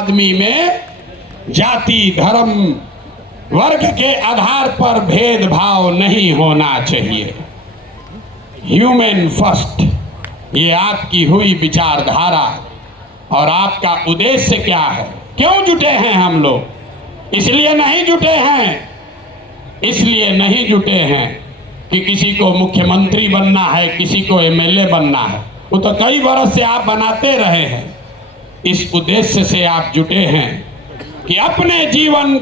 आदमी में जाति धर्म वर्ग के आधार पर भेदभाव नहीं होना चाहिए। ह्यूमन फर्स्ट, ये आपकी हुई विचारधारा और आपका उद्देश्य क्या है? क्यों जुटे हैं हम लोग? इसलिए नहीं जुटे हैं कि किसी को मुख्यमंत्री बनना है, किसी को एमएलए बनना है। वो तो कई बरस से आप बनाते रहे हैं। इस उद्देश्य से आप जुटे हैं कि अपने जीवन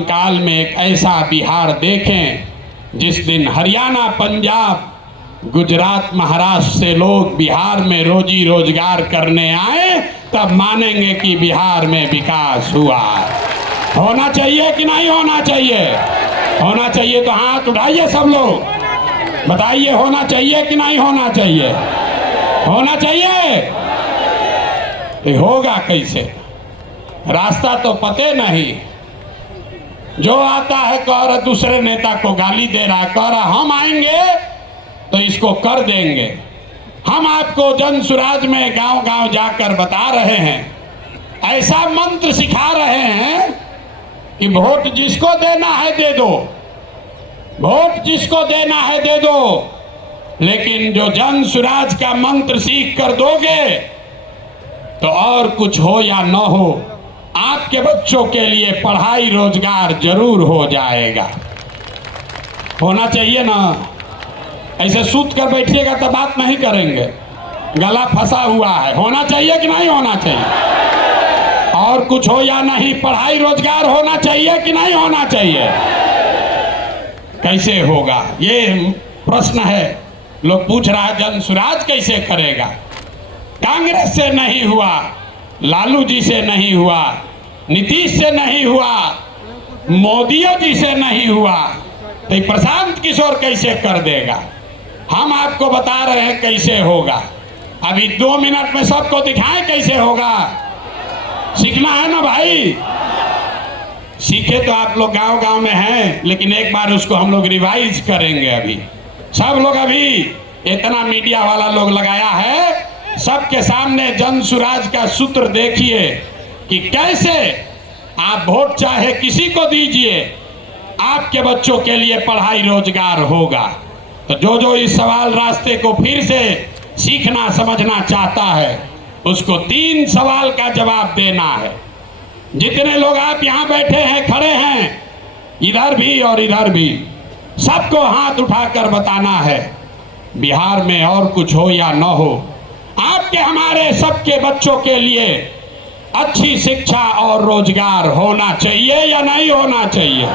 काल में एक ऐसा बिहार देखें जिस दिन हरियाणा, पंजाब, गुजरात, महाराष्ट्र से लोग बिहार में रोजी रोजगार करने आए, तब मानेंगे कि बिहार में विकास हुआ। होना चाहिए कि नहीं होना चाहिए? होना चाहिए तो हाथ उठाइए सब लोग, बताइए होना चाहिए कि नहीं होना चाहिए? होना चाहिए। तो होगा कैसे? रास्ता तो पते नहीं। जो आता है कह रहा दूसरे नेता को गाली दे रहा है, कह रहा हम आएंगे तो इसको कर देंगे। हम आपको जन सुराज में गांव गांव जाकर बता रहे हैं, ऐसा मंत्र सिखा रहे हैं कि वोट जिसको देना है दे दो, वोट जिसको देना है दे दो, लेकिन जो जन सुराज का मंत्र सीख कर दोगे तो और कुछ हो या न हो, आपके बच्चों के लिए पढ़ाई रोजगार जरूर हो जाएगा। होना चाहिए ना? ऐसे सूत कर बैठिएगा तो बात नहीं करेंगे, गला फंसा हुआ है। होना चाहिए कि नहीं होना चाहिए? और कुछ हो या नहीं, पढ़ाई रोजगार होना चाहिए कि नहीं होना चाहिए? कैसे होगा ये प्रश्न है। लोग पूछ रहा है जन सुराज कैसे करेगा? कांग्रेस से नहीं हुआ, लालू जी से नहीं हुआ, नीतीश से नहीं हुआ, मोदी जी से नहीं हुआ, तो प्रशांत किशोर कैसे कर देगा? हम आपको बता रहे हैं कैसे होगा। अभी 2 मिनट में सबको दिखाएं कैसे होगा। सीखना है ना भाई? सीखे तो आप लोग गांव गांव में हैं, लेकिन एक बार उसको हम लोग रिवाइज करेंगे। अभी सब लोग, अभी इतना मीडिया वाला लोग लगाया है, सबके सामने जन सुराज का सूत्र देखिए कि कैसे आप वोट चाहे किसी को दीजिए, आपके बच्चों के लिए पढ़ाई रोजगार होगा। तो जो जो इस सवाल रास्ते को फिर से सीखना समझना चाहता है, उसको 3 सवाल का जवाब देना है। जितने लोग आप यहाँ बैठे हैं, खड़े हैं, इधर भी और इधर भी, सबको हाथ उठाकर बताना है बिहार में और कुछ हो या न हो, आपके हमारे सबके बच्चों के लिए अच्छी शिक्षा और रोजगार होना चाहिए या नहीं होना चाहिए?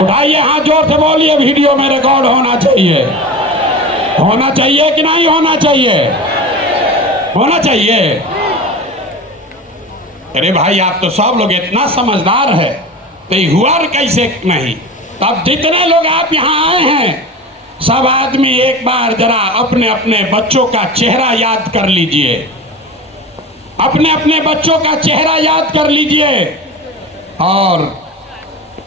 उठाइए हाथ, जोर से बोलिए, वीडियो में रिकॉर्ड होना चाहिए। होना चाहिए कि नहीं होना चाहिए? होना चाहिए। अरे भाई, आप तो सब लोग इतना समझदार है, तो ये हुआ कैसे नहीं? तब जितने लोग आप यहाँ आए हैं, सब आदमी एक बार जरा अपने अपने बच्चों का चेहरा याद कर लीजिए, अपने अपने बच्चों का चेहरा याद कर लीजिए और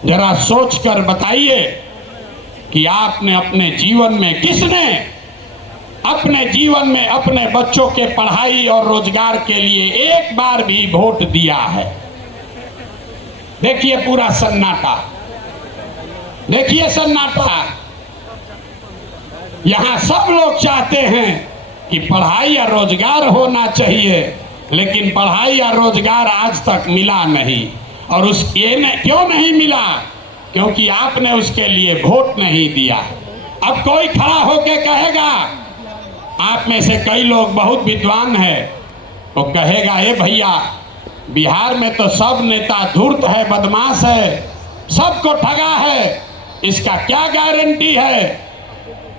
जरा सोच कर बताइए कि आपने अपने जीवन में, किसने अपने जीवन में अपने बच्चों के पढ़ाई और रोजगार के लिए एक बार भी वोट दिया है? देखिए पूरा सन्नाटा, देखिए सन्नाटा। यहाँ सब लोग चाहते हैं कि पढ़ाई या रोजगार होना चाहिए, लेकिन पढ़ाई या रोजगार आज तक मिला नहीं। और क्यों नहीं मिला? क्योंकि आपने उसके लिए वोट नहीं दिया। अब कोई खड़ा होके कहेगा, आप में से कई लोग बहुत विद्वान हैं, वो कहेगा, ए भैया, बिहार में तो सब नेता धूर्त है, बदमाश है, सबको ठगा है, इसका क्या गारंटी है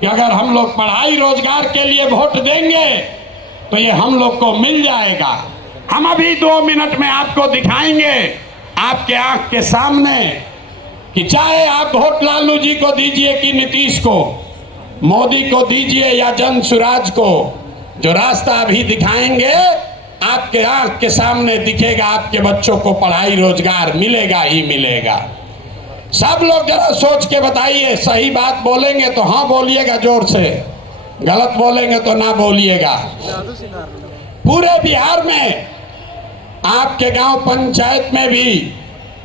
कि अगर हम लोग पढ़ाई रोजगार के लिए वोट देंगे तो ये हम लोग को मिल जाएगा? हम अभी 2 मिनट में आपको दिखाएंगे, आपके आंख के सामने, कि चाहे आप वोट लालू जी को दीजिए कि नीतीश को, मोदी को दीजिए या जन सुराज को, जो रास्ता अभी दिखाएंगे आपके आंख के सामने दिखेगा, आपके बच्चों को पढ़ाई रोजगार मिलेगा ही मिलेगा। सब लोग जरा सोच के बताइए, सही बात बोलेंगे तो हाँ बोलिएगा जोर से, गलत बोलेंगे तो ना बोलिएगा। पूरे बिहार में आपके गांव पंचायत में भी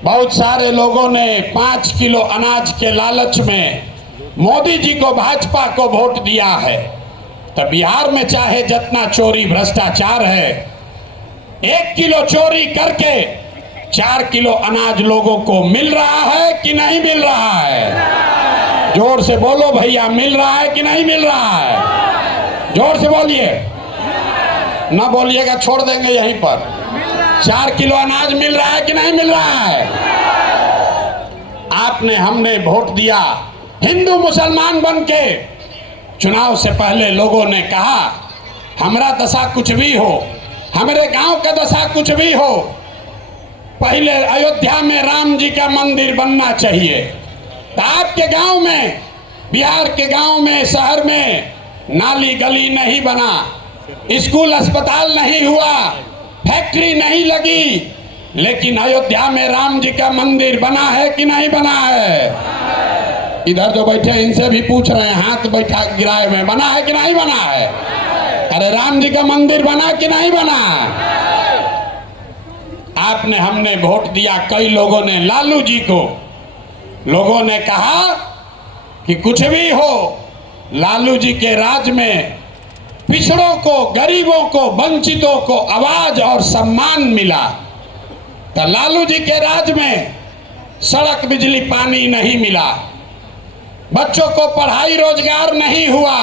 बहुत सारे लोगों ने 5 किलो अनाज के लालच में मोदी जी को, भाजपा को वोट दिया है। तो बिहार में चाहे जितना चोरी भ्रष्टाचार है, 1 किलो चोरी करके 4 किलो अनाज लोगों को मिल रहा है कि नहीं मिल रहा है? जोर से बोलो भैया, मिल रहा है कि नहीं मिल रहा है? जोर से बोलिए, ना बोलिएगा छोड़ देंगे यहीं पर। 4 किलो अनाज मिल रहा है कि नहीं मिल रहा है? आपने, हमने वोट दिया हिंदू मुसलमान बन के। चुनाव से पहले लोगों ने कहा हमारा दशा कुछ भी हो, हमारे गांव का दशा कुछ भी हो, पहले अयोध्या में राम जी का मंदिर बनना चाहिए। तो आपके गांव में, बिहार के गांव में, शहर में नाली गली नहीं बना, स्कूल अस्पताल नहीं हुआ, फैक्ट्री नहीं लगी, लेकिन अयोध्या में राम जी का मंदिर बना है कि नहीं बना है? इधर जो बैठे इनसे भी पूछ रहे हैं, हाथ बैठा गिराए में, बना है कि नहीं बना है? अरे राम जी का मंदिर बना कि नहीं बना? आपने, हमने वोट दिया कई लोगों ने लालू जी को। लोगों ने कहा कि कुछ भी हो, लालू जी के राज में पिछड़ों को, गरीबों को, वंचितों को आवाज और सम्मान मिला। तो लालू जी के राज में सड़क, बिजली, पानी नहीं मिला, बच्चों को पढ़ाई रोजगार नहीं हुआ।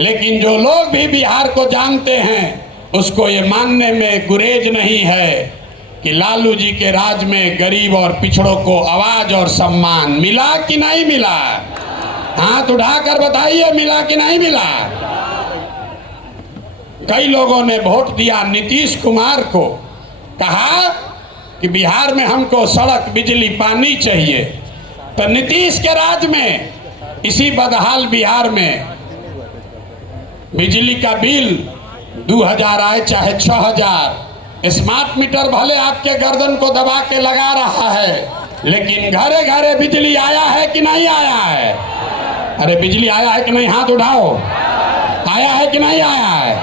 लेकिन जो लोग भी बिहार को जानते हैं उसको ये मानने में गुरेज नहीं है कि लालू जी के राज में गरीब और पिछड़ों को आवाज और सम्मान मिला कि नहीं मिला? हाथ उठाकर बताइए, मिला कि नहीं मिला? कई लोगों ने वोट दिया नीतीश कुमार को, कहा कि बिहार में हमको सड़क, बिजली, पानी चाहिए। तो नीतीश के राज में इसी बदहाल बिहार में बिजली का बिल 2000 आए चाहे 6000, स्मार्ट मीटर भले आपके गर्दन को दबा के लगा रहा है, लेकिन घरे घरे बिजली आया है कि नहीं आया है? अरे बिजली आया है कि नहीं? हाथ उठाओ, आया है कि नहीं आया है?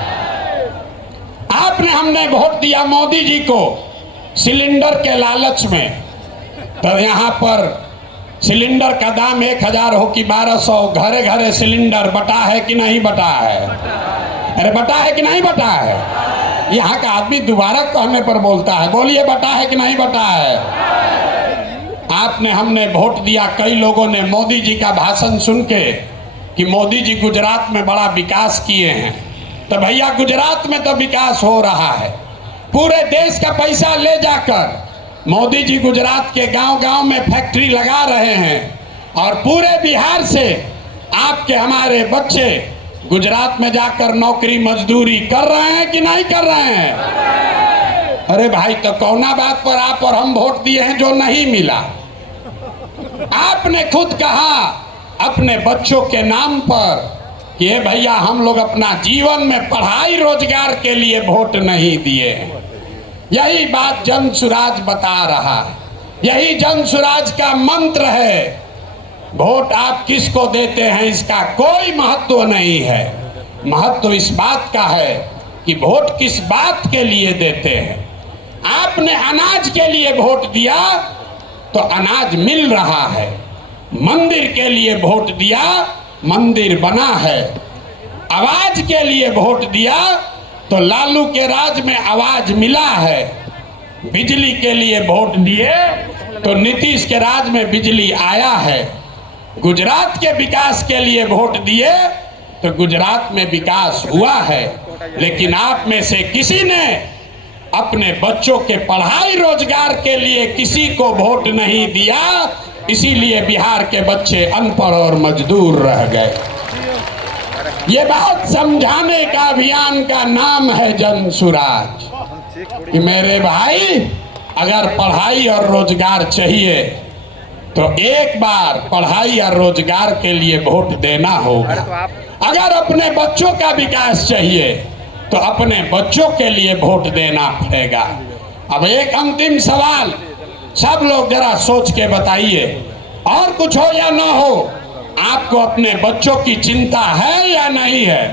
आपने, हमने वोट दिया मोदी जी को सिलेंडर के लालच में। तो यहाँ पर सिलेंडर का दाम 1000 हो कि 1200, घरे घरे सिलेंडर बटा है कि नहीं बटा है? अरे बटा है कि नहीं बटा है? यहाँ का आदमी दोबारा कहने पर बोलता है, बोलिए बटा है कि नहीं बटा है? आपने, हमने वोट दिया कई लोगों ने मोदी जी का भाषण सुन के कि मोदी जी गुजरात में बड़ा विकास किए हैं। तो भैया गुजरात में तो विकास हो रहा है, पूरे देश का पैसा ले जाकर मोदी जी गुजरात के गांव-गांव में फैक्ट्री लगा रहे हैं, और पूरे बिहार से आपके, हमारे बच्चे गुजरात में जाकर नौकरी मजदूरी कर रहे हैं कि नहीं कर रहे हैं? अरे भाई, तो कौना बात पर आप और हम वोट दिए हैं जो नहीं मिला? आपने खुद कहा अपने बच्चों के नाम पर कि भैया हम लोग अपना जीवन में पढ़ाई रोजगार के लिए वोट नहीं दिए। यही बात जन सुराज बता रहा है, यही जन सुराज का मंत्र है। वोट आप किसको देते हैं इसका कोई महत्व नहीं है, महत्व इस बात का है कि वोट किस बात के लिए देते हैं। आपने अनाज के लिए वोट दिया तो अनाज मिल रहा है, मंदिर के लिए वोट दिया, मंदिर बना है, आवाज के लिए वोट दिया तो लालू के राज में आवाज मिला है, बिजली के लिए वोट दिए तो नीतीश के राज में बिजली आया है, गुजरात के विकास के लिए वोट दिए तो गुजरात में विकास हुआ है। लेकिन आप में से किसी ने अपने बच्चों के पढ़ाई रोजगार के लिए किसी को वोट नहीं दिया, इसीलिए बिहार के बच्चे अनपढ़ और मजदूर रह गए। ये बात समझाने का अभियान का नाम है जन सुराज कि मेरे भाई, अगर पढ़ाई और रोजगार चाहिए तो एक बार पढ़ाई और रोजगार के लिए वोट देना होगा। अगर अपने बच्चों का विकास चाहिए तो अपने बच्चों के लिए वोट देना पड़ेगा। अब एक अंतिम सवाल, सब लोग जरा सोच के बताइए, और कुछ हो या ना हो, आपको अपने बच्चों की चिंता है या नहीं है?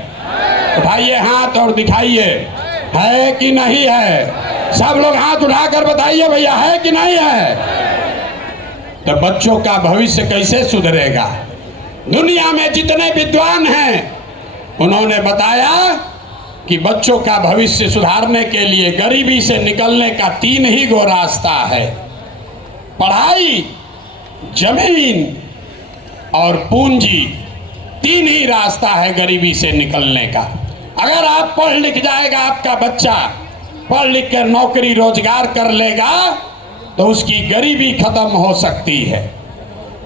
उठाइए हाथ और दिखाइए, है कि नहीं है? सब लोग हाथ उठाकर बताइए भैया, है कि नहीं है? तो बच्चों का भविष्य कैसे सुधरेगा? दुनिया में जितने विद्वान हैं उन्होंने बताया कि बच्चों का भविष्य सुधारने के लिए गरीबी से निकलने का 3 ही गो रास्ता है: पढ़ाई, जमीन और पूंजी। 3 ही रास्ता है गरीबी से निकलने का। अगर आप पढ़ लिख जाएगा, आपका बच्चा पढ़ लिख कर नौकरी रोजगार कर लेगा तो उसकी गरीबी खत्म हो सकती है।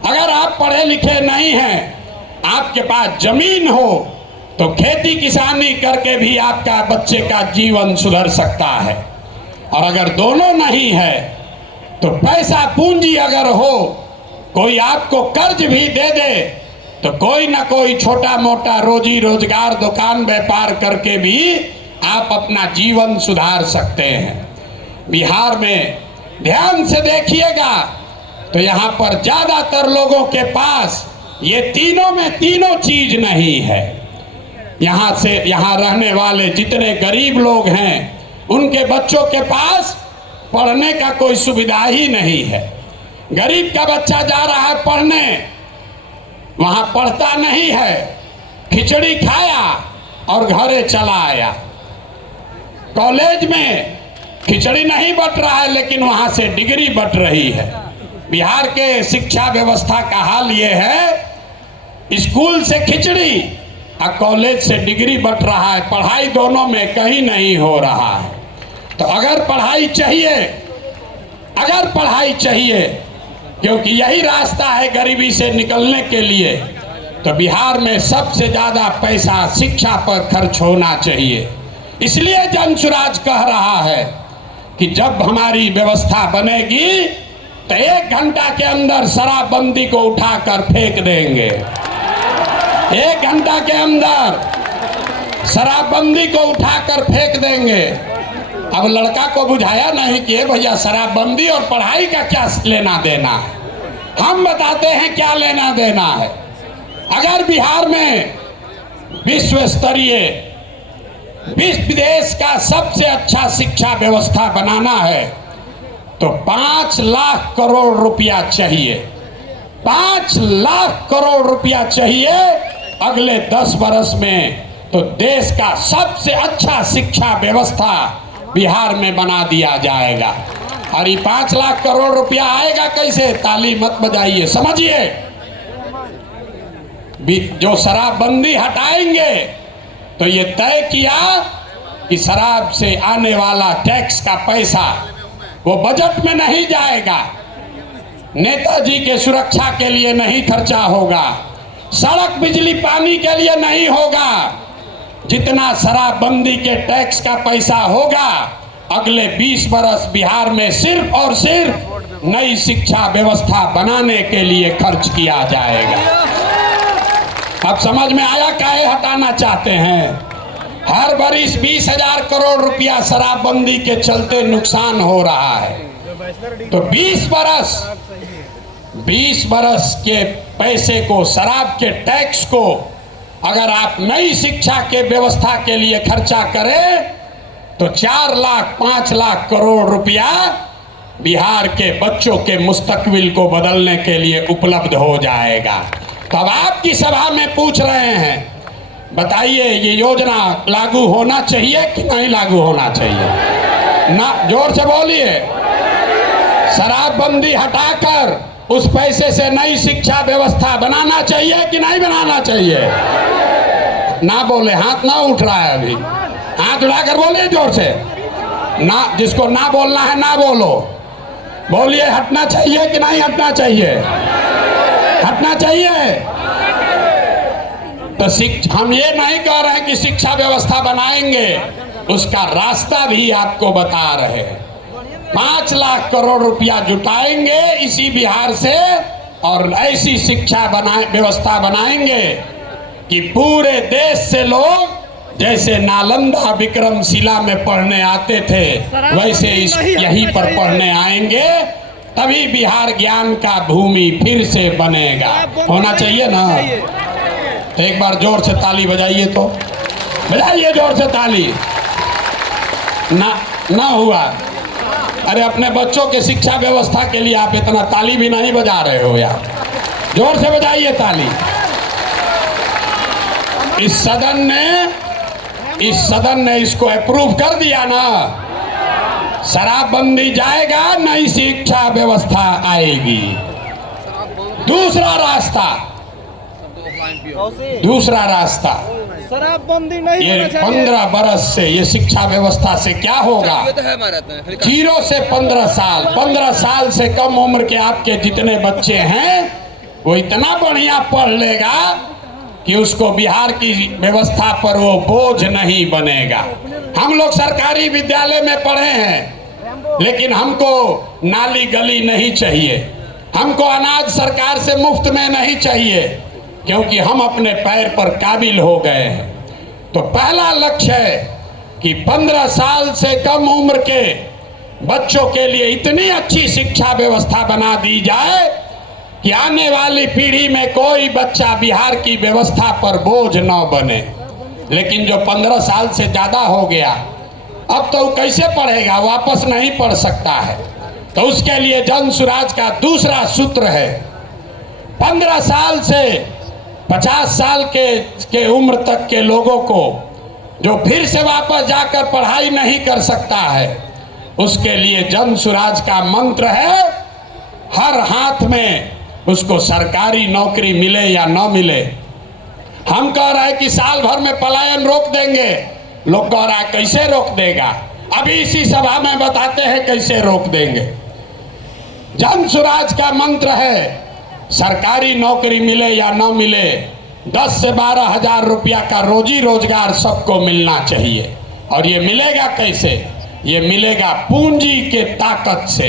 अगर आप पढ़े लिखे नहीं हैं, आपके पास जमीन हो तो खेती किसानी करके भी आपका बच्चे का जीवन सुधर सकता है। और अगर दोनों नहीं है तो पैसा पूंजी अगर हो, कोई आपको कर्ज भी दे दे तो कोई ना कोई छोटा मोटा रोजी रोजगार दुकान व्यापार करके भी आप अपना जीवन सुधार सकते हैं। बिहार में ध्यान से देखिएगा तो यहाँ पर ज्यादातर लोगों के पास ये तीनों में तीनों चीज नहीं है। यहाँ रहने वाले जितने गरीब लोग हैं उनके बच्चों के पास पढ़ने का कोई सुविधा ही नहीं है। गरीब का बच्चा जा रहा है पढ़ने, वहां पढ़ता नहीं है, खिचड़ी खाया और घरे चला आया। कॉलेज में खिचड़ी नहीं बट रहा है लेकिन वहां से डिग्री बट रही है। बिहार के शिक्षा व्यवस्था का हाल ये है, स्कूल से खिचड़ी और कॉलेज से डिग्री बट रहा है, पढ़ाई दोनों में कहीं नहीं हो रहा है। तो अगर पढ़ाई चाहिए क्योंकि यही रास्ता है गरीबी से निकलने के लिए, तो बिहार में सबसे ज्यादा पैसा शिक्षा पर खर्च होना चाहिए। इसलिए जनसुराज कह रहा है कि जब हमारी व्यवस्था बनेगी तो 1 घंटा के अंदर शराबबंदी को उठाकर फेंक देंगे। 1 घंटा के अंदर शराबबंदी को उठाकर फेंक देंगे। अब लड़का को बुझाया नहीं कि भैया शराबबंदी और पढ़ाई का क्या लेना देना है। हम बताते हैं क्या लेना देना है। अगर बिहार में विश्व स्तरीय देश का सबसे अच्छा शिक्षा व्यवस्था बनाना है तो 5 लाख करोड़ रुपया चाहिए। 5 लाख करोड़ रुपया चाहिए अगले 10 वर्ष में, तो देश का सबसे अच्छा शिक्षा व्यवस्था बिहार में बना दिया जाएगा। और ये 5 लाख करोड़ रुपया आएगा कैसे? ताली मत बजाइए, समझिए। जो शराबबंदी हटाएंगे तो ये तय किया कि शराब से आने वाला टैक्स का पैसा वो बजट में नहीं जाएगा, नेताजी के सुरक्षा के लिए नहीं खर्चा होगा, सड़क बिजली पानी के लिए नहीं होगा। जितना शराबबंदी के टैक्स का पैसा होगा अगले 20 बरस बिहार में सिर्फ और सिर्फ नई शिक्षा व्यवस्था बनाने के लिए खर्च किया जाएगा। अब समझ में आया काहे हटाना चाहते हैं? हर बरिस 20,000 करोड़ रुपया शराबबंदी के चलते नुकसान हो रहा है। तो 20 बरस के पैसे को, शराब के टैक्स को अगर आप नई शिक्षा के व्यवस्था के लिए खर्चा करें तो 4 लाख 5 लाख करोड़ रुपया बिहार के बच्चों के मुस्तकबिल को बदलने के लिए उपलब्ध हो जाएगा। तो अब आपकी सभा में पूछ रहे हैं, बताइए ये योजना लागू होना चाहिए कि नहीं लागू होना चाहिए? ना, जोर से बोलिए। शराबबंदी हटाकर उस पैसे से नई शिक्षा व्यवस्था बनाना चाहिए कि नहीं बनाना चाहिए? ना बोले, हाथ ना उठ रहा है अभी, हाथ उठाकर बोलिए जोर से। ना, जिसको ना बोलना है ना बोलो, बोलिए हटना चाहिए कि नहीं हटना चाहिए? हटना चाहिए। तो हम ये नहीं कह रहे हैं कि शिक्षा व्यवस्था बनाएंगे, उसका रास्ता भी आपको बता रहे हैं। 5 लाख करोड़ रुपया जुटाएंगे इसी बिहार से और ऐसी शिक्षा व्यवस्था बनाएंगे कि पूरे देश से लोग जैसे नालंदा विक्रमशिला में पढ़ने आते थे वैसे यहीं पर पढ़ने आएंगे, तभी बिहार ज्ञान का भूमि फिर से बनेगा। होना चाहिए ना? तो एक बार जोर से ताली बजाइए, तो बजाइए जोर से ताली। ना हुआ। अरे अपने बच्चों के शिक्षा व्यवस्था के लिए आप इतना ताली भी नहीं बजा रहे हो यार, जोर से बजाइए ताली। इस सदन ने इसको अप्रूव कर दिया ना, शराबबंदी जाएगा, नई शिक्षा व्यवस्था आएगी। दूसरा रास्ता शराबबंदी नहीं ये 15 बरस से ये शिक्षा व्यवस्था से क्या होगा? 0 से 15 साल, 15 साल से कम उम्र के आपके जितने बच्चे हैं वो इतना बढ़िया पढ़ लेगा कि उसको बिहार की व्यवस्था पर वो बोझ नहीं बनेगा। हम लोग सरकारी विद्यालय में पढ़े हैं, लेकिन हमको नाली गली नहीं चाहिए, हमको अनाज सरकार से मुफ्त में नहीं चाहिए, क्योंकि हम अपने पैर पर काबिल हो गए हैं। तो पहला लक्ष्य है कि 15 साल से कम उम्र के बच्चों के लिए इतनी अच्छी शिक्षा व्यवस्था बना दी जाए कि आने वाली पीढ़ी में कोई बच्चा बिहार की व्यवस्था पर बोझ न बने। लेकिन जो 15 साल से ज़्यादा हो गया, अब तो कैसे पढ़ेगा? वापस नहीं पढ़ सकता है। तो उसके लिए जन सुराज का दूसरा सूत्र है, 15 साल से 50 साल के उम्र तक के लोगों को जो फिर से वापस जाकर पढ़ाई नहीं कर सकता है, उसके लिए जन सुराज का मंत्र है, हर हाथ में उसको सरकारी नौकरी मिले या न मिले। हम कह रहे हैं कि साल भर में पलायन रोक देंगे, लोग कह रहा है कैसे रोक देगा? अभी इसी सभा में बताते हैं कैसे रोक देंगे। जन सुराज का मंत्र है, सरकारी नौकरी मिले या न मिले, 10 से 12 हजार रुपया का रोजी रोजगार सबको मिलना चाहिए। और ये मिलेगा कैसे? ये मिलेगा पूंजी के ताकत से।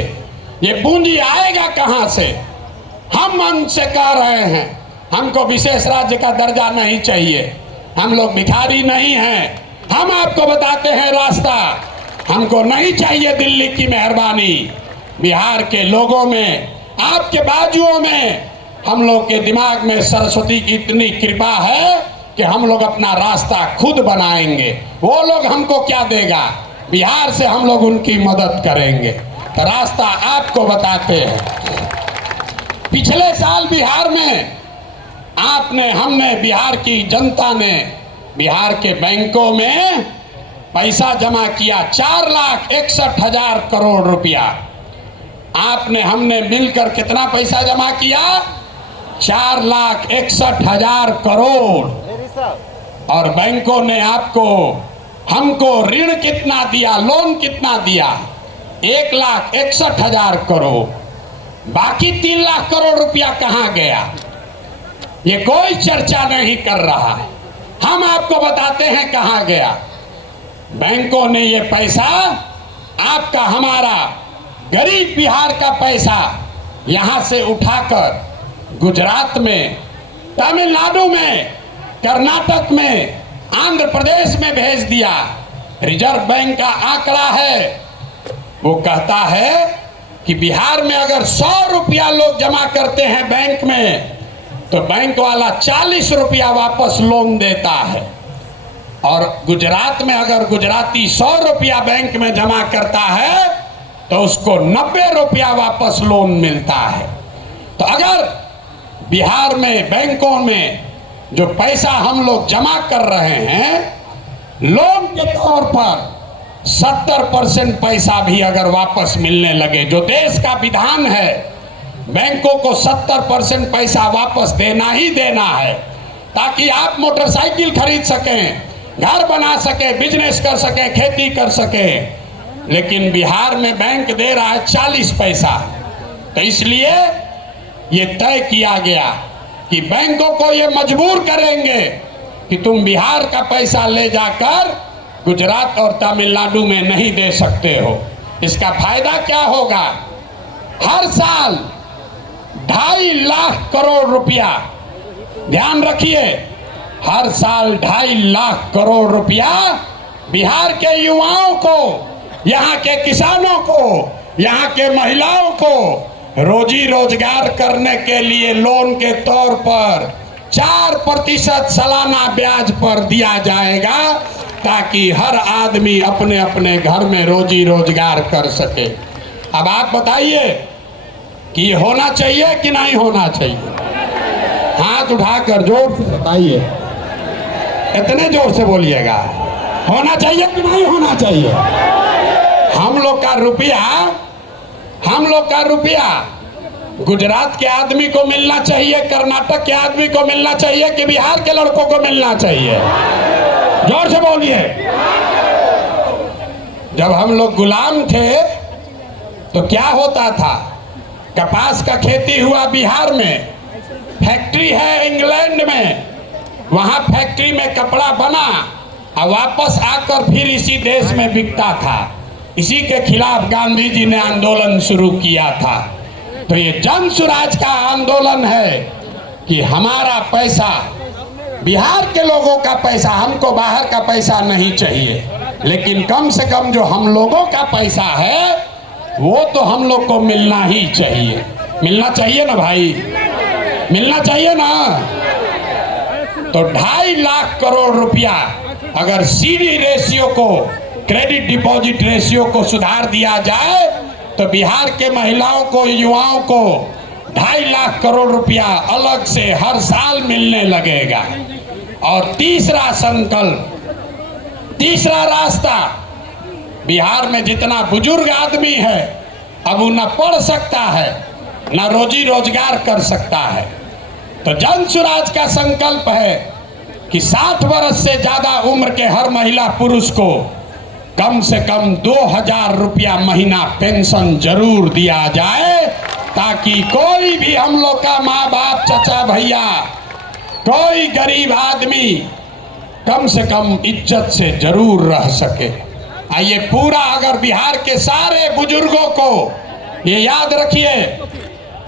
ये पूंजी आएगा कहाँ से? हम मन से कह रहे हैं, हमको विशेष राज्य का दर्जा नहीं चाहिए, हम लोग भिखारी नहीं हैं। हम आपको बताते हैं रास्ता, हमको नहीं चाहिए दिल्ली की मेहरबानी। बिहार के लोगों में, आपके बाजुओं में, हम लोग के दिमाग में सरस्वती की इतनी कृपा है कि हम लोग अपना रास्ता खुद बनाएंगे। वो लोग हमको क्या देगा? बिहार से हम लोग उनकी मदद करेंगे। तो रास्ता आपको बताते हैं। पिछले साल बिहार में हमने बिहार की जनता ने बिहार के बैंकों में पैसा जमा किया, 4,61,000 करोड़ रुपया। हमने मिलकर कितना पैसा जमा किया? 4,61,000 करोड़। और बैंकों ने हमको ऋण कितना दिया, लोन कितना दिया? 1,61,000 करोड़। बाकी 3 लाख करोड़ रुपया कहाँ गया? ये कोई चर्चा नहीं कर रहा। हम आपको बताते हैं कहाँ गया। बैंकों ने ये पैसा, आपका हमारा गरीब बिहार का पैसा यहाँ से उठाकर गुजरात में, तमिलनाडु में, कर्नाटक में, आंध्र प्रदेश में भेज दिया। रिजर्व बैंक का आंकड़ा है, वो कहता है कि बिहार में अगर 100 रुपया लोग जमा करते हैं बैंक में, तो बैंक वाला 40 रुपया वापस लोन देता है। और गुजरात में अगर गुजराती 100 रुपया बैंक में जमा करता है, तो उसको 90 रुपया वापस लोन मिलता है। तो अगर बिहार में बैंकों में जो पैसा हम लोग जमा कर रहे हैं, लोन के तौर पर 70% पैसा भी अगर वापस मिलने लगे, जो देश का विधान है, बैंकों को 70% पैसा वापस देना ही देना है, ताकि आप मोटरसाइकिल खरीद सकें, घर बना सकें, बिजनेस कर सकें, खेती कर सकें। लेकिन बिहार में बैंक दे रहा है 40 पैसा। तो इसलिए ये तय किया गया कि बैंकों को ये मजबूर करेंगे कि तुम बिहार का पैसा ले जाकर गुजरात और तमिलनाडु में नहीं दे सकते हो। इसका फायदा क्या होगा? हर साल 2.5 लाख करोड़ रुपया, ध्यान रखिए, हर साल 2.5 लाख करोड़ रुपया बिहार के युवाओं को, यहाँ के किसानों को, यहाँ के महिलाओं को रोजी रोजगार करने के लिए लोन के तौर पर 4% सालाना ब्याज पर दिया जाएगा। ताकि हर आदमी अपने अपने घर में रोजी रोजगार कर सके। अब आप बताइए कि ये होना चाहिए कि नहीं होना चाहिए? हाथ उठाकर जोर से बताइए, इतने जोर से बोलिएगा। होना चाहिए कि नहीं होना चाहिए? हम लोग का रुपया गुजरात के आदमी को मिलना चाहिए, कर्नाटक के आदमी को मिलना चाहिए कि बिहार के लड़कों को मिलना चाहिए? जोर से बोलिए। जब हम लोग गुलाम थे तो क्या होता था? कपास का खेती हुआ बिहार में, फैक्ट्री है इंग्लैंड में, वहां फैक्ट्री में कपड़ा बना और वापस आकर फिर इसी देश में बिकता था। इसी के खिलाफ गांधी जी ने आंदोलन शुरू किया था। तो ये जन स्वराज का आंदोलन है कि हमारा पैसा, बिहार के लोगों का पैसा, हमको बाहर का पैसा नहीं चाहिए, लेकिन कम से कम जो हम लोगों का पैसा है वो तो हम लोग को मिलना ही चाहिए। मिलना चाहिए ना भाई, मिलना चाहिए ना। तो 2.5 लाख करोड़ रुपया अगर सीडी रेशियो को, क्रेडिट डिपॉजिट रेशियो को सुधार दिया जाए तो बिहार के महिलाओं को, युवाओं को 2.5 लाख करोड़ रुपया अलग से हर साल मिलने लगेगा। और तीसरा संकल्प, तीसरा रास्ता, बिहार में जितना बुजुर्ग आदमी है अब वो न पढ़ सकता है न रोजी रोजगार कर सकता है। तो जन स्वराज का संकल्प है कि 60 वर्ष से ज्यादा उम्र के हर महिला पुरुष को कम से कम 2000 रुपया महीना पेंशन जरूर दिया जाए, ताकि कोई भी हम लोग का माँ बाप, चचा भैया, कोई गरीब आदमी कम से कम इज्जत से जरूर रह सके। आइए पूरा, अगर बिहार के सारे बुजुर्गों को ये याद रखिए,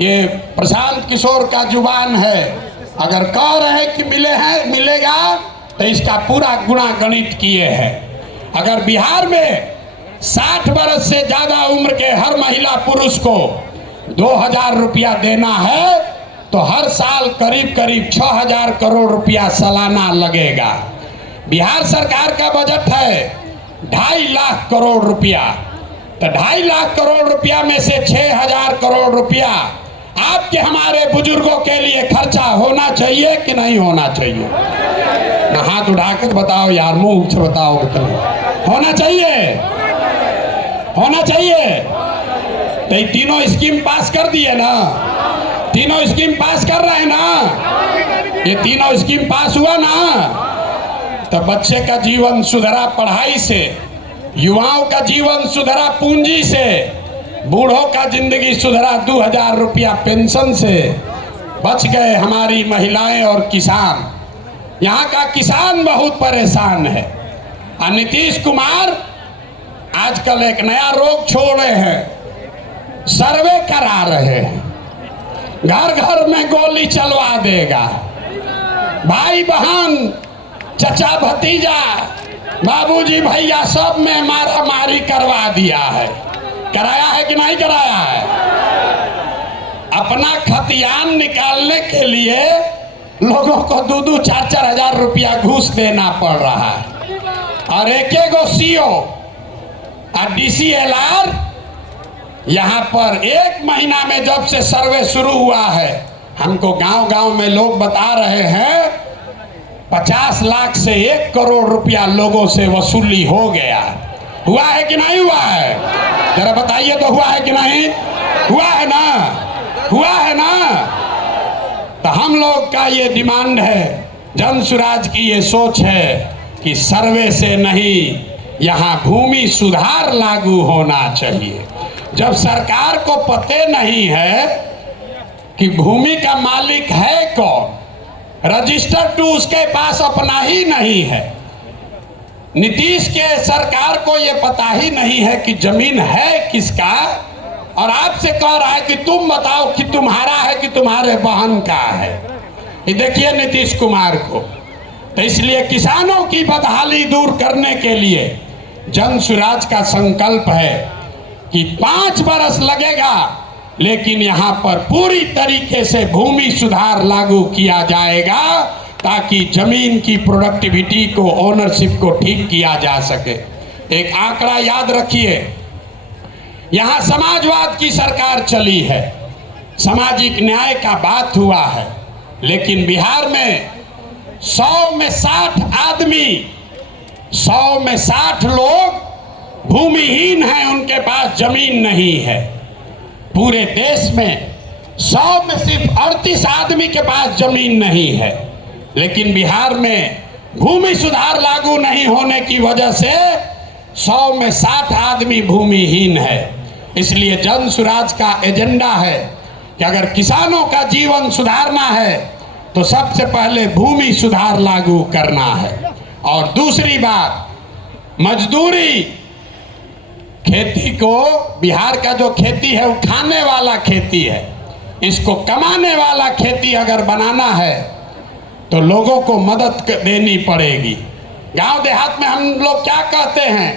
ये प्रशांत किशोर का जुबान है, अगर कह रहे हैं कि मिलेगा तो इसका पूरा गुणा गणित किए हैं। अगर बिहार में 60 वर्ष से ज्यादा उम्र के हर महिला पुरुष को 2000 रुपया देना है तो हर साल करीब करीब 6000 करोड़ रुपया सालाना लगेगा। बिहार सरकार का बजट है 2.5 लाख करोड़ रुपया, तो 2.5 लाख करोड़ रुपया में से 6000 करोड़ रुपया आपके हमारे बुजुर्गों के लिए खर्चा होना चाहिए कि नहीं होना चाहिए? ना हाथ उठाकर बताओ यार, मुंह से बताओ कितना होना चाहिए? होना चाहिए। तो ये तीनों स्कीम पास कर दिए ना, तीनों स्कीम पास कर रहे हैं ना, ये तीनों स्कीम पास हुआ ना, तो बच्चे का जीवन सुधरा पढ़ाई से, युवाओं का जीवन सुधरा पूंजी से, बूढ़ों का जिंदगी सुधरा 2000 रुपया पेंशन से, बच गए हमारी महिलाएं और किसान। यहाँ का किसान बहुत परेशान है। और नीतीश कुमार आजकल एक नया रोग छोड़ रहे हैं, सर्वे करा रहे हैं, घर घर में गोली चलवा देगा, भाई बहन, चचा भतीजा, बाबूजी भैया सब में मारा मारी करवा दिया है। कराया है कि नहीं कराया है? अपना खतियान निकालने के लिए लोगों को 2-2, 4-4 हजार रुपया घूस देना पड़ रहा है। और एक सीओ और DCLR यहाँ पर 1 महीना में जब से सर्वे शुरू हुआ है, हमको गांव गांव में लोग बता रहे हैं 50 लाख से 1 करोड़ रुपया लोगों से वसूली हो गया। हुआ है कि नहीं हुआ है? जरा बताइए तो, हुआ है कि नहीं? हुआ है ना? हुआ है ना? तो हम लोग का ये डिमांड है, जन स्वराज की ये सोच है कि सर्वे से नहीं, यहाँ भूमि सुधार लागू होना चाहिए। जब सरकार को पते नहीं है कि भूमि का मालिक है कौन, रजिस्टर टू उसके पास अपना ही नहीं है, नीतीश के सरकार को ये पता ही नहीं है कि जमीन है किसका, और आपसे कह रहा है कि तुम बताओ कि तुम्हारा है कि तुम्हारे बहन का है। ये देखिए नीतीश कुमार को। तो इसलिए किसानों की बदहाली दूर करने के लिए जन स्वराज का संकल्प है कि 5 बरस लगेगा, लेकिन यहाँ पर पूरी तरीके से भूमि सुधार लागू किया जाएगा ताकि जमीन की प्रोडक्टिविटी को, ओनरशिप को ठीक किया जा सके। एक आंकड़ा याद रखिए, यहाँ समाजवाद की सरकार चली है, सामाजिक न्याय का बात हुआ है, लेकिन बिहार में 100 में 60 आदमी, 100 में 60 लोग भूमिहीन हैं, उनके पास जमीन नहीं है। पूरे देश में 100 में सिर्फ 38 आदमी के पास जमीन नहीं है, लेकिन बिहार में भूमि सुधार लागू नहीं होने की वजह से 100 में 60 आदमी भूमिहीन है। इसलिए जन सुराज का एजेंडा है कि अगर किसानों का जीवन सुधारना है तो सबसे पहले भूमि सुधार लागू करना है। और दूसरी बात, मजदूरी, खेती को, बिहार का जो खेती है वो खाने वाला खेती है, इसको कमाने वाला खेती अगर बनाना है तो लोगों को मदद देनी पड़ेगी। गांव देहात में हम लोग क्या कहते हैं,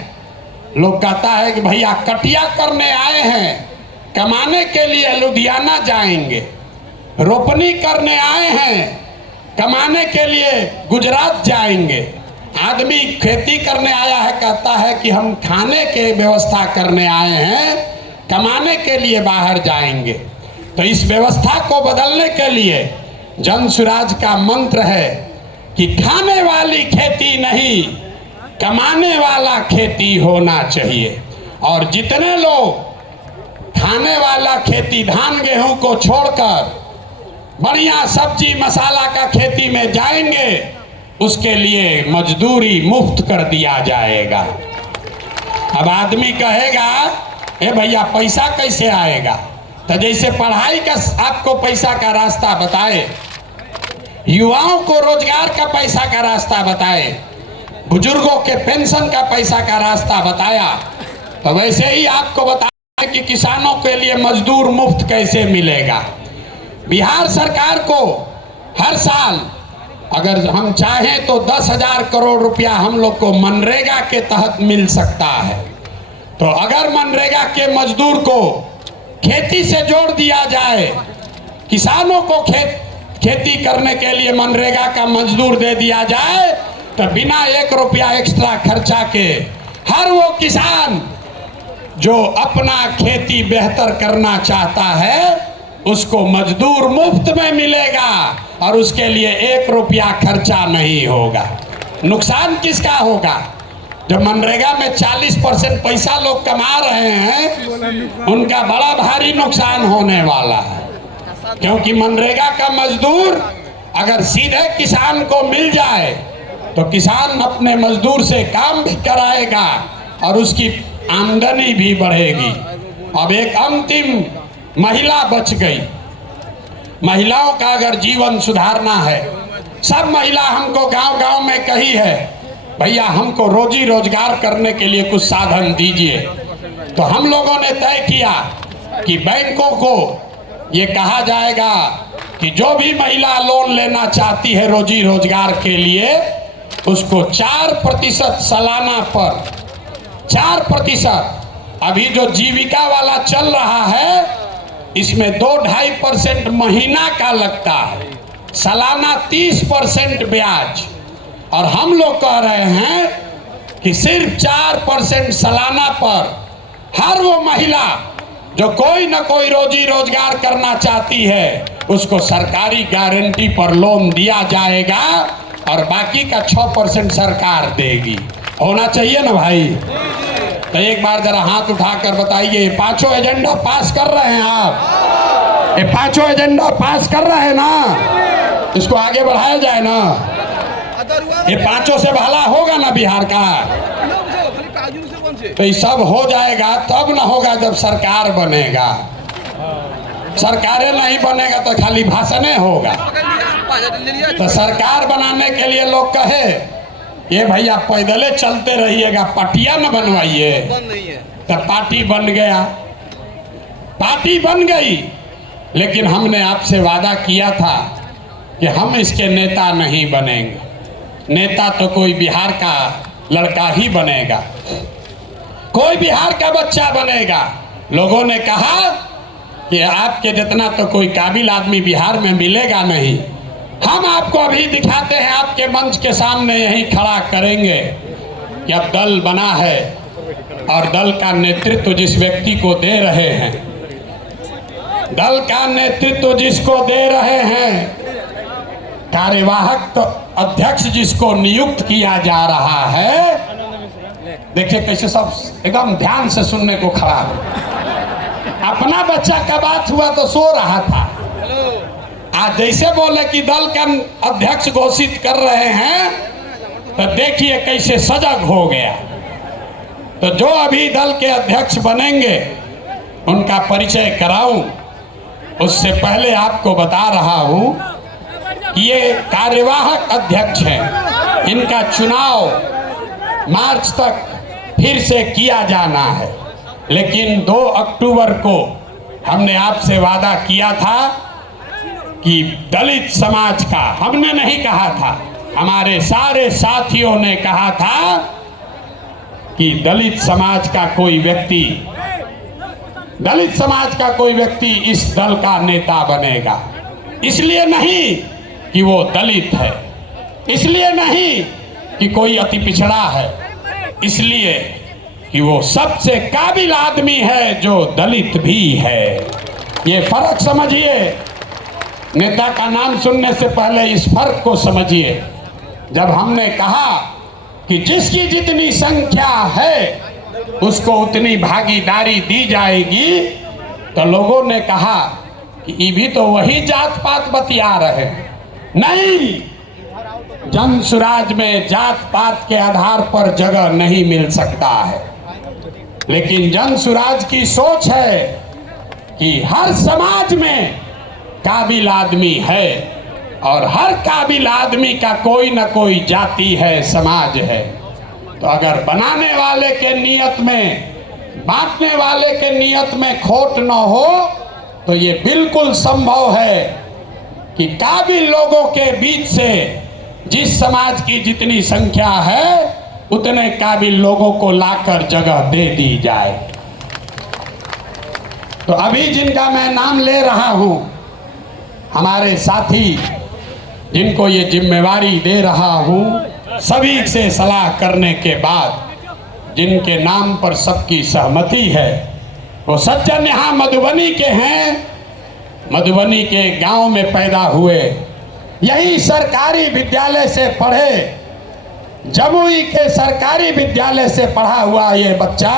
लोग कहता है कि भैया कटिया करने आए हैं, कमाने के लिए लुधियाना जाएंगे, रोपनी करने आए हैं, कमाने के लिए गुजरात जाएंगे। आदमी खेती करने आया है, कहता है कि हम खाने के व्यवस्था करने आए हैं, कमाने के लिए बाहर जाएंगे। तो इस व्यवस्था को बदलने के लिए जन सुराज का मंत्र है कि खाने वाली खेती नहीं, कमाने वाला खेती होना चाहिए। और जितने लोग खाने वाला खेती, धान गेहूं को छोड़कर बढ़िया सब्जी मसाला का खेती में जाएंगे, उसके लिए मजदूरी मुफ्त कर दिया जाएगा। अब आदमी कहेगा ए भैया पैसा कैसे आएगा, तो जैसे पढ़ाई का आपको पैसा का रास्ता बताए, युवाओं को रोजगार का पैसा का रास्ता बताए, बुजुर्गों के पेंशन का पैसा का रास्ता बताया, तो वैसे ही आपको बताया कि किसानों के लिए मजदूर मुफ्त कैसे मिलेगा। बिहार सरकार को हर साल अगर हम चाहें तो 10,000 करोड़ रुपया हम लोग को मनरेगा के तहत मिल सकता है। तो अगर मनरेगा के मजदूर को खेती से जोड़ दिया जाए, किसानों को खेती करने के लिए मनरेगा का मजदूर दे दिया जाए, तो बिना 1 रुपया एक्स्ट्रा खर्चा के हर वो किसान जो अपना खेती बेहतर करना चाहता है उसको मजदूर मुफ्त में मिलेगा और उसके लिए 1 रुपया खर्चा नहीं होगा। नुकसान किसका होगा? जो मनरेगा में 40% पैसा लोग कमा रहे हैं, उनका बड़ा भारी नुकसान होने वाला है, क्योंकि मनरेगा का मजदूर अगर सीधे किसान को मिल जाए तो किसान अपने मजदूर से काम भी कराएगा और उसकी आमदनी भी बढ़ेगी। अब एक अंतिम महिला बच गई। महिलाओं का अगर जीवन सुधारना है, सब महिला हमको गांव-गांव में कही है भैया हमको रोजी रोजगार करने के लिए कुछ साधन दीजिए। तो हम लोगों ने तय किया कि बैंकों को ये कहा जाएगा कि जो भी महिला लोन लेना चाहती है रोजी रोजगार के लिए, उसको 4% सालाना पर 4%, अभी जो जीविका वाला चल रहा है इसमें 2-2.5% महीना का लगता है, सालाना 30% ब्याज। और हम लोग कह रहे हैं कि सिर्फ 4% सालाना पर हर वो महिला जो कोई ना कोई रोजी रोजगार करना चाहती है उसको सरकारी गारंटी पर लोन दिया जाएगा और बाकी का 6% सरकार देगी। होना चाहिए ना भाई? तो एक बार जरा हाथ उठाकर बताइए, ये 5 एजेंडा पास कर रहे हैं आप? ये 5 एजेंडा पास कर रहे हैं ना? इसको आगे बढ़ाया जाए ना? ये 5 से भला होगा ना बिहार का? तो ये सब हो जाएगा तब ना होगा जब सरकार बनेगा। सरकारें नहीं बनेगा तो खाली भाषण होगा। तो सरकार बनाने के लिए लोग कहे ये भैया पैदले चलते रहिएगा, पटिया न बनवाइए, तो पार्टी बन गया, पार्टी बन गई। लेकिन हमने आपसे वादा किया था कि हम इसके नेता नहीं बनेंगे। नेता तो कोई बिहार का लड़का ही बनेगा, कोई बिहार का बच्चा बनेगा। लोगों ने कहा कि आपके जितना तो कोई काबिल आदमी बिहार में मिलेगा नहीं, हम आपको अभी दिखाते हैं, आपके मंच के सामने यही खड़ा करेंगे कि अब दल बना है और दल का नेतृत्व जिस व्यक्ति को दे रहे हैं, दल का नेतृत्व जिसको दे रहे हैं, कार्यवाहक अध्यक्ष जिसको नियुक्त किया जा रहा है, देखिए कैसे सब एकदम ध्यान से सुनने को खड़ा है। अपना बच्चा का बात हुआ तो सो रहा था, आज जैसे बोले कि दल का अध्यक्ष घोषित कर रहे हैं तो देखिए कैसे सजग हो गया। तो जो अभी दल के अध्यक्ष बनेंगे उनका परिचय कराऊं, उससे पहले आपको बता रहा हूं कि ये कार्यवाहक अध्यक्ष हैं, इनका चुनाव मार्च तक फिर से किया जाना है। लेकिन 2 अक्टूबर को हमने आपसे वादा किया था कि दलित समाज का, हमने नहीं कहा था, हमारे सारे साथियों ने कहा था कि दलित समाज का कोई व्यक्ति इस दल का नेता बनेगा। इसलिए नहीं कि वो दलित है, इसलिए नहीं कि कोई अति पिछड़ा है, इसलिए कि वो सबसे काबिल आदमी है जो दलित भी है। ये फर्क समझिए, नेता का नाम सुनने से पहले इस फर्क को समझिए। जब हमने कहा कि जिसकी जितनी संख्या है उसको उतनी भागीदारी दी जाएगी, तो लोगों ने कहा कि ये भी तो वही जात पात बतिया रहे हैं। नहीं, जन सुराज में जात पात के आधार पर जगह नहीं मिल सकता है, लेकिन जन सुराज की सोच है कि हर समाज में काबिल आदमी है और हर काबिल आदमी का कोई ना कोई जाति है, समाज है। तो अगर बनाने वाले के नियत में, बांटने वाले के नियत में खोट न हो तो ये बिल्कुल संभव है कि काबिल लोगों के बीच से जिस समाज की जितनी संख्या है उतने काबिल लोगों को लाकर जगह दे दी जाए। तो अभी जिनका मैं नाम ले रहा हूं, हमारे साथी जिनको ये जिम्मेवारी दे रहा हूं, सभी से सलाह करने के बाद जिनके नाम पर सबकी सहमति है, वो सज्जन यहाँ मधुबनी के हैं, मधुबनी के गांव में पैदा हुए, यही सरकारी विद्यालय से पढ़े, जमुई के सरकारी विद्यालय से पढ़ा हुआ ये बच्चा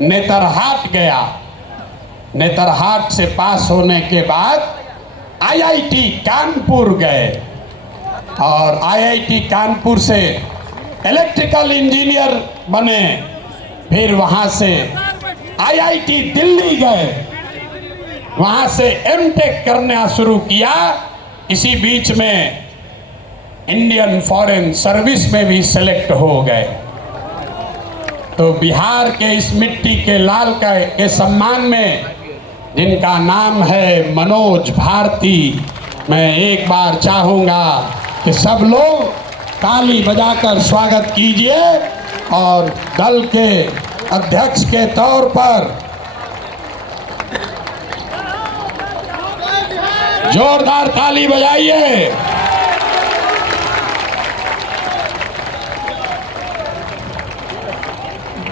नेतरहाट गया। नेतरहाट से पास होने के बाद आईआईटी कानपुर गए और आईआईटी कानपुर से इलेक्ट्रिकल इंजीनियर बने। फिर वहाँ से आईआईटी दिल्ली गए, वहाँ से एमटेक करना शुरू किया। इसी बीच में इंडियन फॉरेन सर्विस में भी सेलेक्ट हो गए। तो बिहार के इस मिट्टी के लाल के सम्मान में, जिनका नाम है मनोज भारती, मैं एक बार चाहूँगा कि सब लोग ताली बजाकर स्वागत कीजिए और दल के अध्यक्ष के तौर पर जोरदार ताली बजाइए।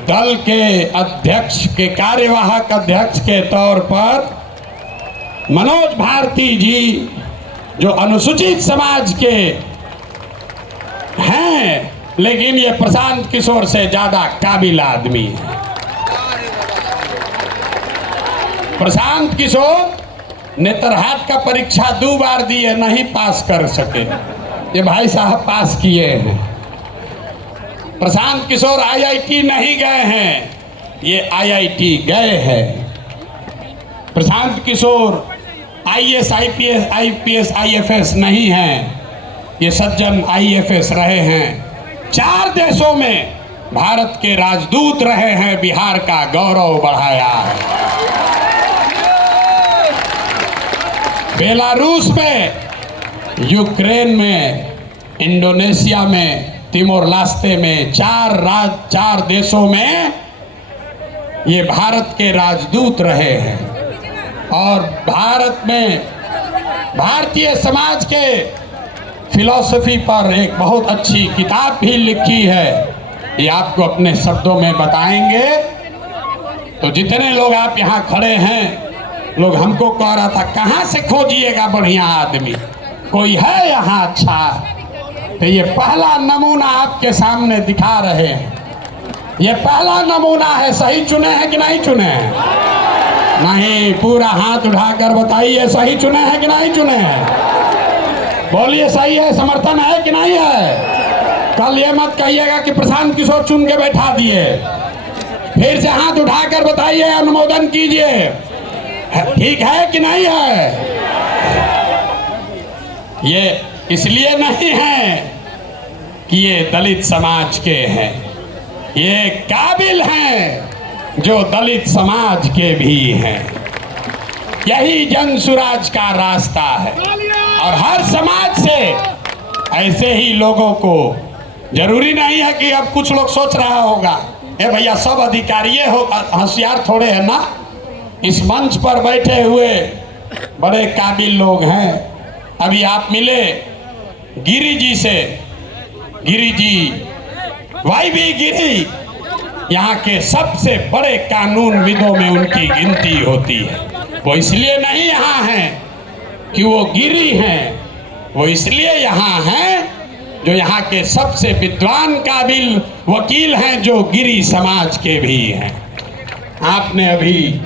दल के अध्यक्ष के, कार्यवाहक अध्यक्ष के तौर पर मनोज भारती जी, जो अनुसूचित समाज के हैं, लेकिन ये प्रशांत किशोर से ज्यादा काबिल आदमी है। प्रशांत किशोर नेतरहाट का परीक्षा 2 बार दिए, नहीं पास कर सके, ये भाई साहब पास किए हैं। प्रशांत किशोर आईआईटी नहीं गए हैं, ये आईआईटी गए हैं। Prashant Kishor IAS, IPS, IFS नहीं हैं, ये सज्जन आईएफएस रहे हैं। 4 देशों में भारत के राजदूत रहे हैं, बिहार का गौरव बढ़ाया है। बेलारूस में, यूक्रेन में, इंडोनेशिया में, तिमोर लास्ते में, 4 देशों में ये भारत के राजदूत रहे हैं। और भारत में भारतीय समाज के फिलॉसफी पर एक बहुत अच्छी किताब भी लिखी है, ये आपको अपने शब्दों में बताएंगे। तो जितने लोग आप यहाँ खड़े हैं, लोग हमको कह रहा था कहाँ से खोजिएगा बढ़िया आदमी, कोई है यहाँ अच्छा? तो ये पहला नमूना आपके सामने दिखा रहे हैं, ये पहला नमूना है। सही चुने हैं कि नहीं चुने हैं? नहीं, पूरा हाथ उठाकर बताइए सही चुने हैं कि नहीं चुने हैं? बोलिए सही है, समर्थन है कि नहीं है? कल ये मत कहिएगा कि प्रशांत किशोर चुन के बैठा दिए। फिर से हाथ उठाकर बताइए, अनुमोदन कीजिए, ठीक है कि नहीं है? ये इसलिए नहीं है कि ये दलित समाज के हैं, ये काबिल हैं जो दलित समाज के भी हैं। यही जन सुराज का रास्ता है और हर समाज से ऐसे ही लोगों को, जरूरी नहीं है कि अब कुछ लोग सोच रहा होगा ए भैया सब अधिकारी हो होशियार थोड़े है ना। इस मंच पर बैठे हुए बड़े काबिल लोग हैं। अभी आप मिले गिरी जी से, गिरी जी वाईवी गिरी यहाँ के सबसे बड़े कानूनविदों में उनकी गिनती होती है। वो इसलिए नहीं यहाँ हैं कि वो गिरी हैं, वो इसलिए यहाँ हैं जो यहाँ के सबसे विद्वान काबिल वकील हैं, जो गिरी समाज के भी हैं। आपने अभी